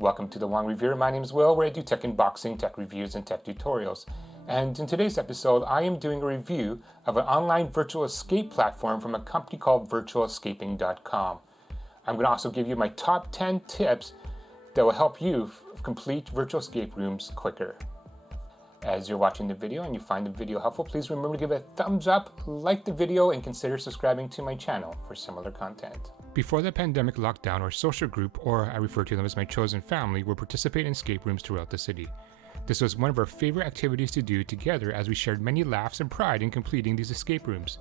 Welcome to The Wong Reviewer. My name is Will, where I do tech unboxing, tech reviews, and tech tutorials. And in today's episode, I am doing a review of an online virtual escape platform from a company called virtualescaping.com. I'm going to also give you my top 10 tips that will help you complete virtual escape rooms quicker. As you're watching the video and you find the video helpful, please remember to give it a thumbs up, like the video, and consider subscribing to my channel for similar content. Before the pandemic lockdown, our social group, or I refer to them as my chosen family, would participate in escape rooms throughout the city. This was one of our favorite activities to do together, as we shared many laughs and pride in completing these escape rooms.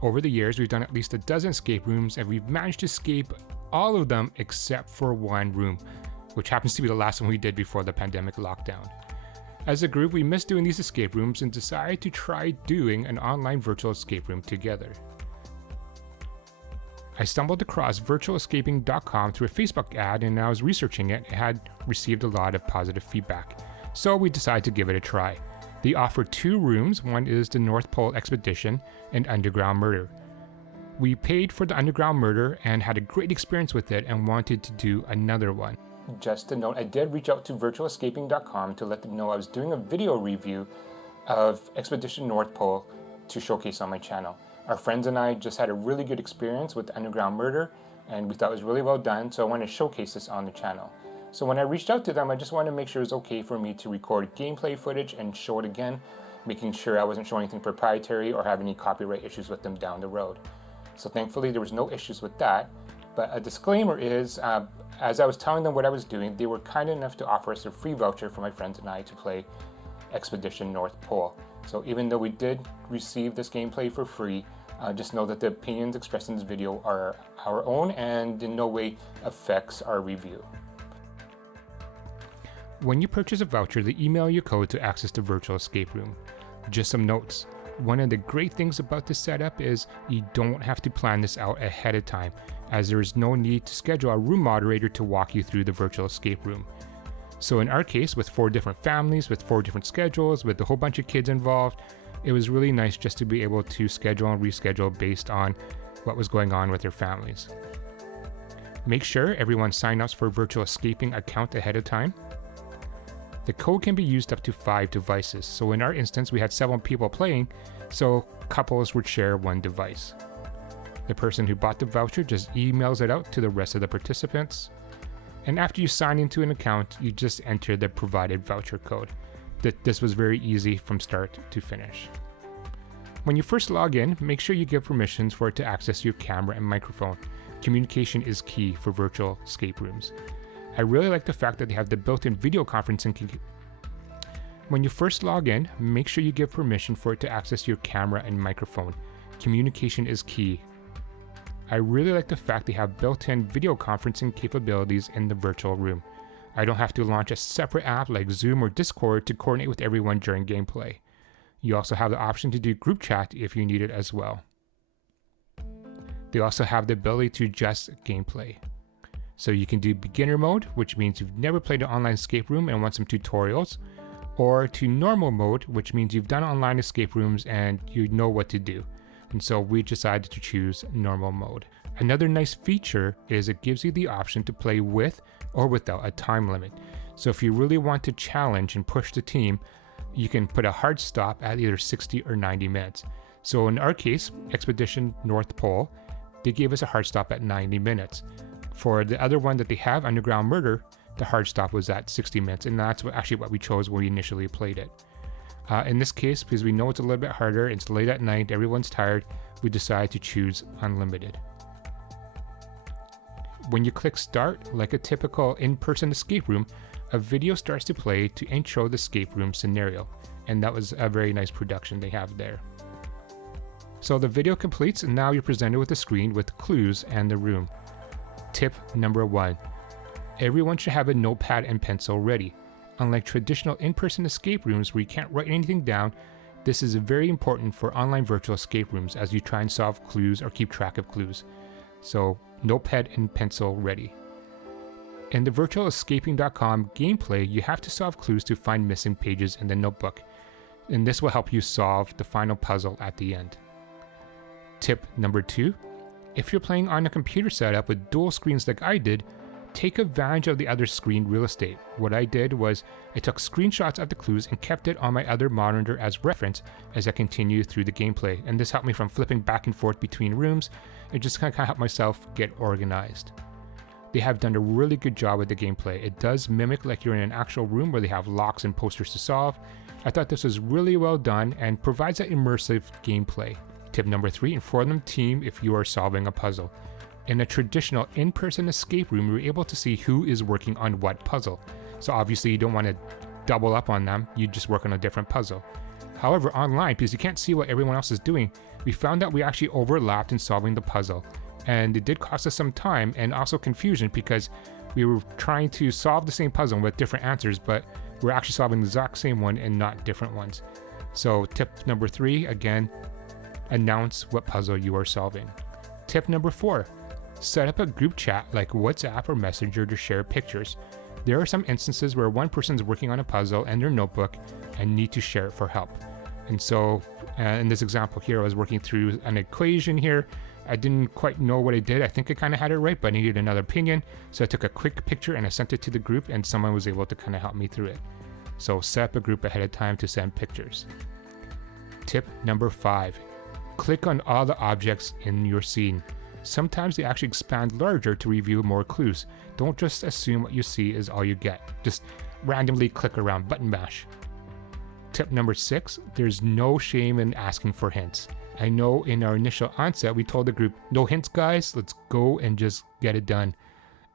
Over the years, we've done at least a dozen escape rooms, and we've managed to escape all of them except for one room, which happens to be the last one we did before the pandemic lockdown. As a group, we missed doing these escape rooms and decided to try doing an online virtual escape room together. I stumbled across virtualescaping.com through a Facebook ad, and I was researching it and had received a lot of positive feedback. So we decided to give it a try. They offer two rooms. One is the North Pole Expedition and Underground Murder. We paid for the Underground Murder and had a great experience with it and wanted to do another one. Just a note, I did reach out to virtualescaping.com to let them know I was doing a video review of Expedition North Pole to showcase on my channel. Our friends and I just had a really good experience with Underground Murder, and we thought it was really well done, so I wanted to showcase this on the channel. So when I reached out to them, I just wanted to make sure it was okay for me to record gameplay footage and show it again, making sure I wasn't showing anything proprietary or have any copyright issues with them down the road. So thankfully there was no issues with that. But a disclaimer is, as I was telling them what I was doing, they were kind enough to offer us a free voucher for my friends and I to play Expedition North Pole. So even though we did receive this gameplay for free, just know that the opinions expressed in this video are our own and in no way affects our review. When you purchase a voucher, they email you a code to access the virtual escape room. Just some notes. One of the great things about this setup is you don't have to plan this out ahead of time, as there is no need to schedule a room moderator to walk you through the virtual escape room. So in our case, with 4 different families, with 4 different schedules, with a whole bunch of kids involved, it was really nice just to be able to schedule and reschedule based on what was going on with their families. Make sure everyone sign up for a virtual escaping account ahead of time. The code can be used up to 5 devices. So in our instance, we had 7 people playing, so couples would share one device. The person who bought the voucher just emails it out to the rest of the participants. And after you sign into an account, you just enter the provided voucher code. This was very easy from start to finish. When you first log in, make sure you give permissions for it to access your camera and microphone. Communication is key for virtual escape rooms. I really like the fact that they have the built-in video conferencing. When you first log in, make sure you give permission for it to access your camera and microphone. Communication is key. I really like the fact they have built-in video conferencing capabilities in the virtual room. I don't have to launch a separate app like Zoom or Discord to coordinate with everyone during gameplay. You also have the option to do group chat if you need it as well. They also have the ability to adjust gameplay. So you can do beginner mode, which means you've never played an online escape room and want some tutorials, or to normal mode, which means you've done online escape rooms and you know what to do. And so we decided to choose normal mode. Another nice feature is it gives you the option to play with or without a time limit. So if you really want to challenge and push the team, you can put a hard stop at either 60 or 90 minutes. So in our case, Expedition North Pole, they gave us a hard stop at 90 minutes. For the other one that they have, Underground Murder, the hard stop was at 60 minutes, and that's actually what we chose when we initially played it. In this case, because we know it's a little bit harder, it's late at night, everyone's tired, we decided to choose Unlimited. When you click Start, like a typical in-person escape room, a video starts to play to intro the escape room scenario, and that was a very nice production they have there. So the video completes, and now you're presented with a screen with clues and the room. Tip number 1. Everyone should have a notepad and pencil ready. Unlike traditional in-person escape rooms where you can't write anything down, this is very important for online virtual escape rooms as you try and solve clues or keep track of clues. So, notepad and pencil ready. In the virtualescaping.com gameplay, you have to solve clues to find missing pages in the notebook, and this will help you solve the final puzzle at the end. Tip number 2. If you're playing on a computer setup with dual screens like I did, Take advantage of the other screen real estate. What I did was I took screenshots of the clues and kept it on my other monitor as reference as I continued through the gameplay, and this helped me from flipping back and forth between rooms. It just kind of helped myself get organized. They have done a really good job with the gameplay. It does mimic like you're in an actual room where they have locks and posters to solve. I thought this was really well done and provides that immersive gameplay. Tip number 3, inform the team if you are solving a puzzle. In a traditional in-person escape room, you're able to see who is working on what puzzle. So obviously you don't want to double up on them, you just work on a different puzzle. However, online, because you can't see what everyone else is doing, we found that we actually overlapped in solving the puzzle. And it did cost us some time and also confusion because we were trying to solve the same puzzle with different answers, but we're actually solving the exact same one and not different ones. So tip number 3, again, announce what puzzle you are solving. Tip number 4, set up a group chat like WhatsApp or Messenger to share pictures. There are some instances where one person is working on a puzzle in their notebook and need to share it for help. And so in this example here, I was working through an equation here. I didn't quite know what I did. I think I kind of had it right, but I needed another opinion. So I took a quick picture and I sent it to the group, and someone was able to kind of help me through it. So set up a group ahead of time to send pictures. Tip number 5, click on all the objects in your scene. Sometimes they actually expand larger to reveal more clues. Don't just assume what you see is all you get. Just randomly click around, button mash. Tip number 6, there's no shame in asking for hints. I know in our initial onset, we told the group, no hints guys, let's go and just get it done.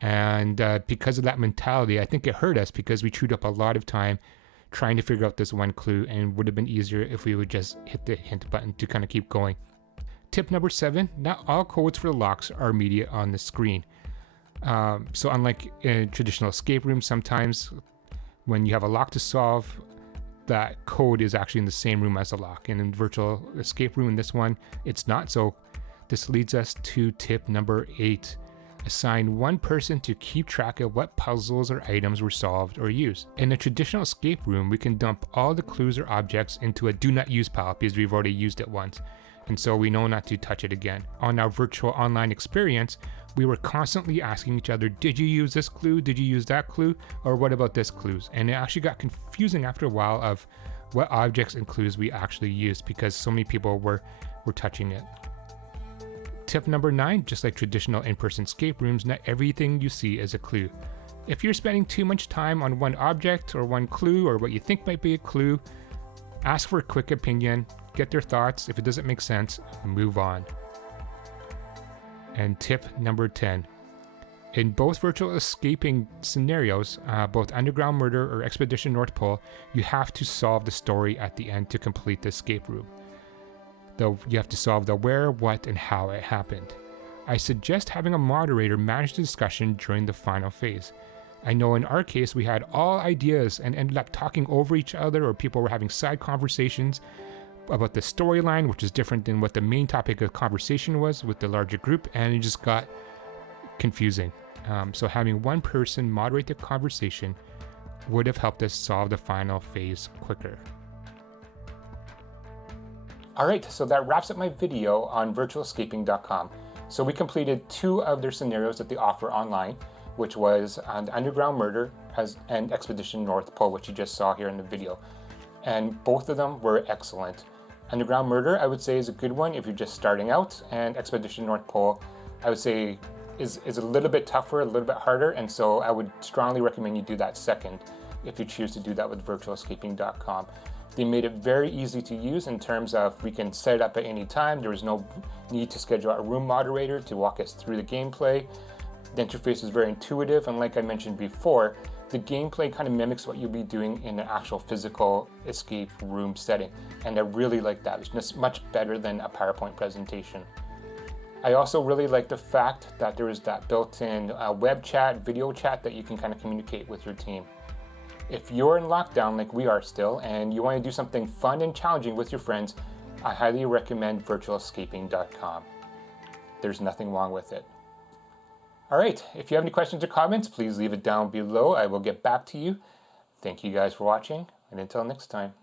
And because of that mentality, I think it hurt us because we chewed up a lot of time trying to figure out this one clue, and would have been easier if we would just hit the hint button to kind of keep going. Tip number 7, not all codes for the locks are immediate on the screen. So unlike in a traditional escape room, sometimes when you have a lock to solve, that code is actually in the same room as the lock. And in virtual escape room, in this one, it's not. So this leads us to tip number 8. Assign one person to keep track of what puzzles or items were solved or used. In a traditional escape room, we can dump all the clues or objects into a do not use pile because we've already used it once. And so we know not to touch it again. On our virtual online experience, we were constantly asking each other, did you use this clue? Did you use that clue? Or what about this clues? And it actually got confusing after a while of what objects and clues we actually used because so many people were touching it. Tip number 9, just like traditional in-person escape rooms, not everything you see is a clue. If you're spending too much time on one object or one clue or what you think might be a clue, ask for a quick opinion, get their thoughts. If it doesn't make sense, move on. And tip number 10. In both virtual escaping scenarios, both Underground Murder or Expedition North Pole, you have to solve the story at the end to complete the escape room. Though you have to solve the where, what, and how it happened. I suggest having a moderator manage the discussion during the final phase. I know in our case, we had all ideas and ended up talking over each other, or people were having side conversations about the storyline, which is different than what the main topic of conversation was with the larger group, and it just got confusing. So having one person moderate the conversation would have helped us solve the final phase quicker. Alright, so that wraps up my video on virtualescaping.com. So we completed 2 of their scenarios that they offer online, which was Underground Murder and Expedition North Pole, which you just saw here in the video. And both of them were excellent. Underground Murder, I would say, is a good one if you're just starting out, and Expedition North Pole, I would say, is a little bit tougher, a little bit harder, and so I would strongly recommend you do that second if you choose to do that with virtualescaping.com. They made it very easy to use in terms of we can set it up at any time. There was no need to schedule a room moderator to walk us through the gameplay. The interface is very intuitive, and like I mentioned before, the gameplay kind of mimics what you'll be doing in an actual physical escape room setting, and I really like that. It's just much better than a PowerPoint presentation. I also really like the fact that there is that built-in web chat, video chat that you can kind of communicate with your team. If you're in lockdown like we are still, and you want to do something fun and challenging with your friends, I highly recommend virtualescaping.com. There's nothing wrong with it. All right, if you have any questions or comments, please leave it down below. I will get back to you. Thank you guys for watching, and until next time.